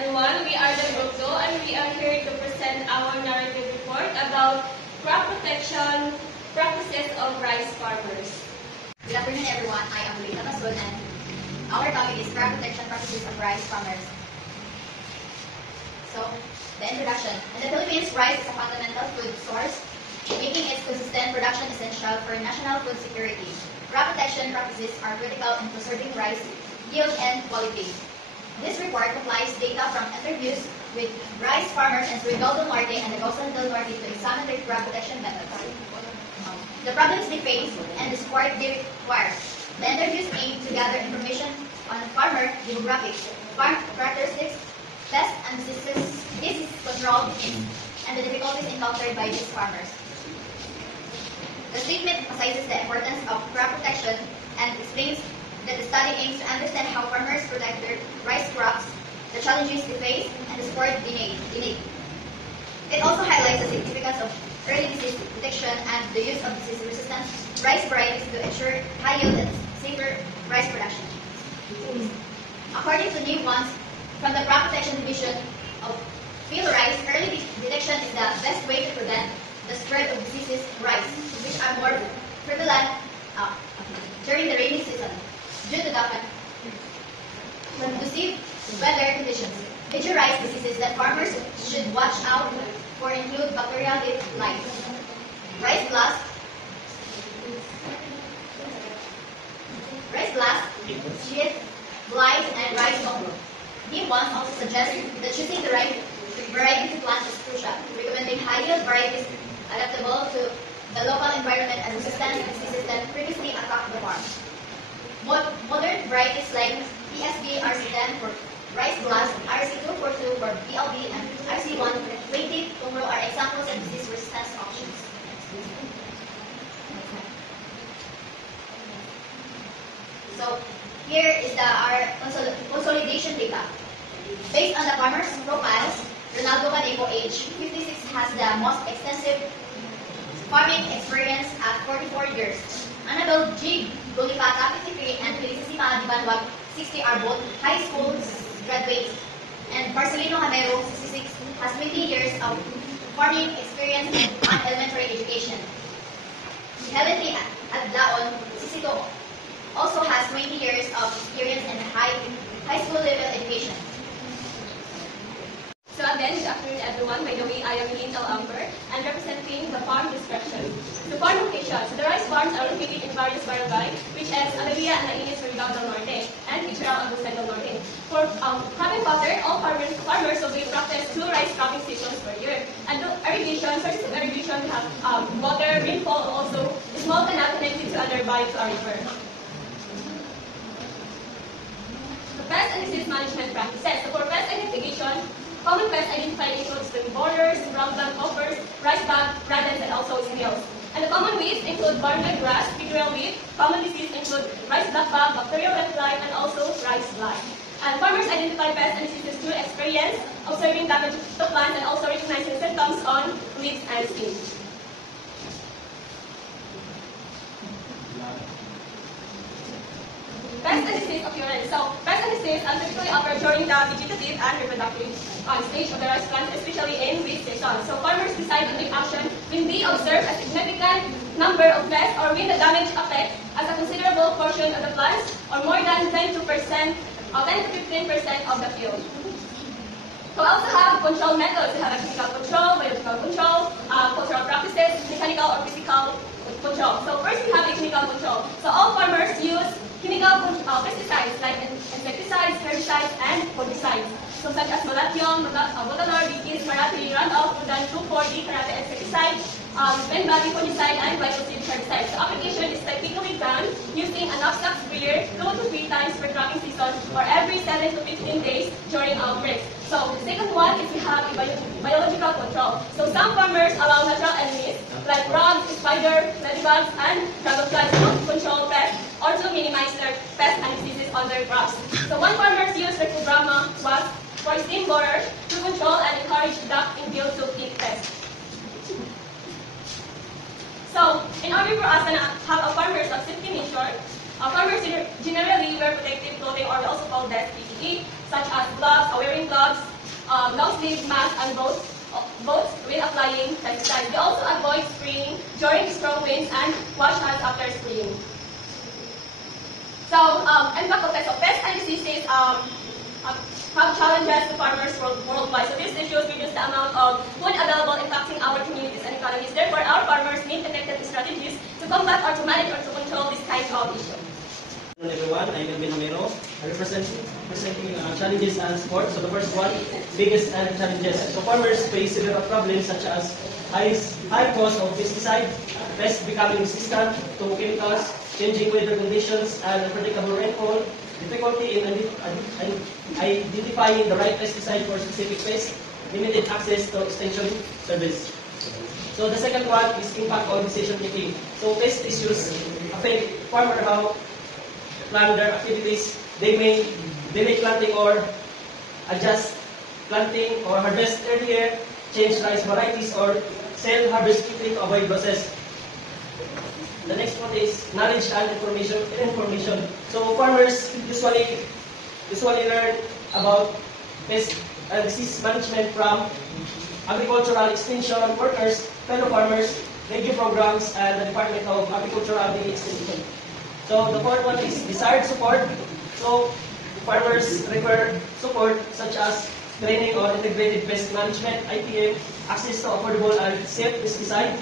everyone. We are the Group 2 and we are here to present our narrative report about crop protection practices of rice farmers. Good afternoon, everyone. I am Lita Masul and our topic is crop protection practices of rice farmers. So, the introduction. In the Philippines, rice is a fundamental food source, making its consistent production essential for national food security. Crop protection practices are critical in preserving rice yield and quality. This report applies data from interviews with rice farmers in Surigao del Norte and the Coastal del Norte to examine their crop protection methods, the problems they face, and the support they require. The interviews aim to gather information on farmer demographics, farm characteristics, pests and disease control techniques, and the difficulties encountered by these farmers. The statement emphasizes the importance of crop protection and explains that the study aims to understand how farmers protect their rice crops, the challenges they face, and the support they need. It also highlights the significance of early disease detection and the use of disease-resistant rice varieties to ensure high yield and safer rice production. According to New Ones from the Crop Protection Division of Field Rice, early detection is the best way to prevent the spread of diseases in rice, which are more prevalent during the rainy season due to the conducive weather conditions. Major rice diseases that farmers should watch out for include bacterial leaf blight, rice blast, sheath blight, and rice fungus. These ones also suggest that choosing the right variety to plant is crucial, recommending high-yield varieties adaptable to the local environment and resistant to diseases that previously attacked the farm. Modern varieties like PSB RC10 for rice blast, RC242 for BLB, and RC120 tumoro are examples of disease resistance options. So here is our consolidation data. Based on the farmers' profiles, Ronaldo Caneco, age 56, has the most extensive farming experience at 44 years. Annabel G. Golipata, 53, and Felicissima Dibanwag, 60, are both high school graduates. And Marcelino Hamero, 66, has 20 years of farming experience and elementary education. Helen T. Adlaon, 62, also has 20 years of experience in high school level education. So again, good afternoon everyone. By the way, I am Lintel Amber and representing the farm description. The farm location. So the rice farms are located in various barangay, which is Alegria and Nainis, Surigao del Norte, and Pichural and Lucena del Norte. For cropping pattern, all farmers will practice 2 rice cropping seasons per year. And the irrigation, sources of irrigation have water, rainfall, and also small canal connected to other bodies or river. The pest and disease management practices. So for pest identification, common pests identified include spring borers, brown gum hoppers, rice bug, radents, and also snails. And the common weeds include barnyard grass, pickerel weed. Common disease include rice black bug, bacterial red fly, and also rice blight. And farmers identify pests and diseases through experience, observing damage to plants, and also recognizing symptoms on leaves and skin. Pest and disease occurrence. So, pest and disease typically occur during the vegetative and reproductive stage of the rice plant, especially in wheat season. So, farmers decide to take action when they observe a significant number of pests or when the damage affects a considerable portion of the plants or more than 10 to 15% of the field. So, we also have control methods. We have a chemical control, biological control, cultural practices, mechanical or physical control. So, first we have a chemical control. So, all farmers use chemical pesticides like insecticides, herbicides, and fungicides. So such as Malathion, Botalor, Dikis, Marati, Roundup, Rudan, 2,4-D, Karate insecticide, Benbody fungicide, and Glyphosate herbicide. So application is typically done using a knapsack sprayer 2 to 3 times per cropping season or every 7 to 15 days during outbreaks. So the second one is we have a biological control. So some farmers allow natural enemies like frogs, spider, ladybugs, and dragonflies to control pests or to minimize their pests and diseases on their crops. So one farmer used Rectobrama wasp for steam borer to control and encourage duck in field to eat pests. So in order for us to have a farmers of safety nature, farmers generally wear protective clothing, or we also call that PPE, such as gloves, wearing gloves, nose-sleeve mask on boats when applying pesticides. We also avoid spraying during strong winds and wash hands after spraying. So, impact of pests. So, pests and diseases have challenges to farmers worldwide. So, these issues reduce the amount of food available, impacting our communities and economies. Therefore, our farmers need effective strategies to combat or to manage or to control this kind of issue. Hello everyone, I'm Elvin Homero. I'm presenting challenges and support. So the first one, biggest challenges. So farmers face several problems such as high cost of pesticide, pests becoming resistant to chemicals, changing weather conditions, and unpredictable rainfall, difficulty in identifying the right pesticide for specific pests, limited access to extension service. So the second one is impact on decision making. So pest issues affect farmer how plan their activities. They may planting or adjust planting or harvest earlier, change rice varieties or sell harvest quickly to avoid losses. The next one is knowledge and information. So farmers usually learn about pest and disease management from agricultural extension workers, fellow farmers, radio programs, and the Department of Agricultural Extension. So the fourth one is desired support. So farmers require support such as training on integrated pest management, IPM, access to affordable and safe pesticide,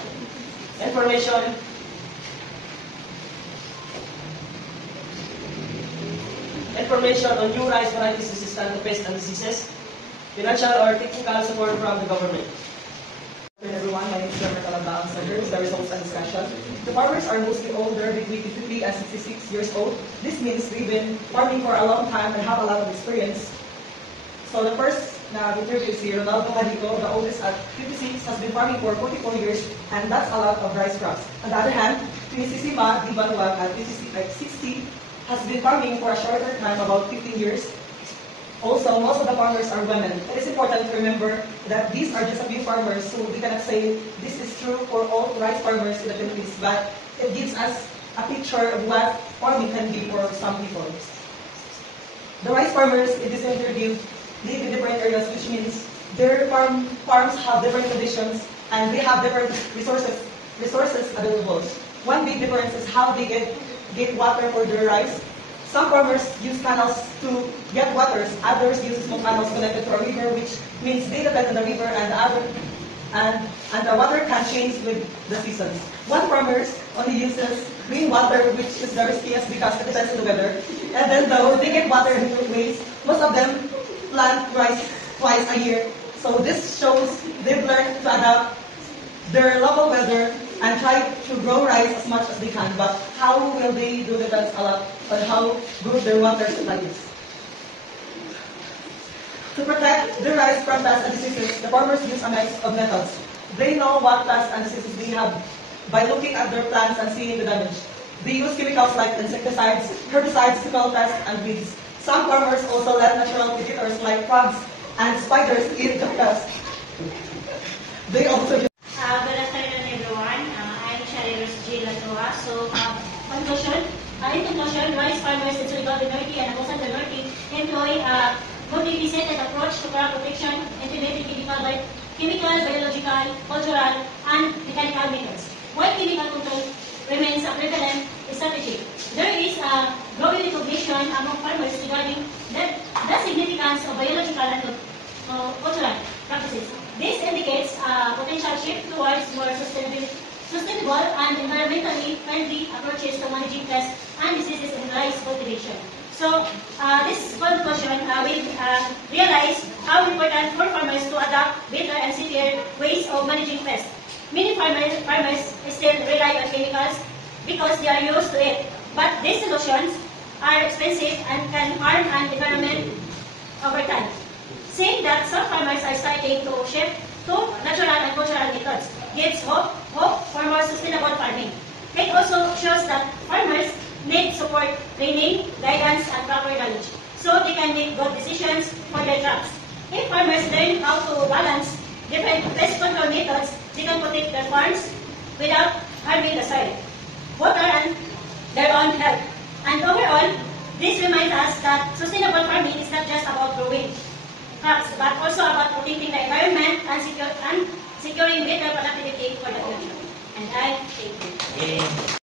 information on new rice varieties resistant to pests and diseases, financial or technical support from the government. Hello everyone, my name is Robert Alabang. So here's the results and discussion. The farmers are mostly older, between 53 and 66 years old. This means they've been farming for a long time and have a lot of experience. So the first interview is here, Ronaldo Marico, the oldest at 56, has been farming for 44 years, and that's a lot of rice crops. On the other hand, Tunisisima Dibanwag at 60 has been farming for a shorter time, about 15 years. Also, most of the farmers are women. It is important to remember that these are just a few farmers, so we cannot say this is true for all rice farmers in the Philippines, but it gives us a picture of what farming can be for some people. The rice farmers in this interview live in different areas, which means their farms have different conditions and they have different resources available. One big difference is how they get water for their rice. Some farmers use canals to get waters, others use small canals connected to a river, which means they depend on the river and the water can change with the seasons. One farmer only uses rainwater, which is the riskiest because it depends on the weather. And then though they get water in different ways, most of them plant rice twice a year. So this shows they've learned to adapt their local weather and try to grow rice as much as they can. But how will they do depends a lot on how good their water supply is. To protect their rice from pests and diseases, the farmers use a mix of methods. They know what pests and diseases they have by looking at their plants and seeing the damage. They use chemicals like insecticides, herbicides to kill pests and weeds. Some farmers also let natural predators like frogs and spiders eat the pests. They also use Good afternoon, everyone. I'm Shari Rosji Latua. So, in conclusion, rice farmers in Surigao del Norte and Agusan del Norte employ a multifaceted approach to crop protection, integrated chemical, biological, cultural, and mechanical methods. While chemical control remains a prevalent strategy, there is a growing recognition among farmers regarding the significance of biological and cultural practices. This indicates a potential shift towards more sustainable and environmentally friendly approaches to managing pests and diseases in rice cultivation. So, this conclusion will realize how important for farmers to adopt better and safer ways of managing pests. Many farmers still rely on chemicals because they are used to it, but these solutions are expensive and can harm the environment over time. Saying that some farmers are starting to shift to natural and cultural methods gives hope for more sustainable farming. It also shows that farmers need support, training, guidance, and proper knowledge so they can make good decisions for their crops. If farmers learn how to balance different pest control methods, they can protect their farms without harming the soil, water, and their own health. And overall, this reminds us that sustainable farming is not just about growing crops, but also about protecting the environment and securing better productivity for the future. And I thank you. Okay.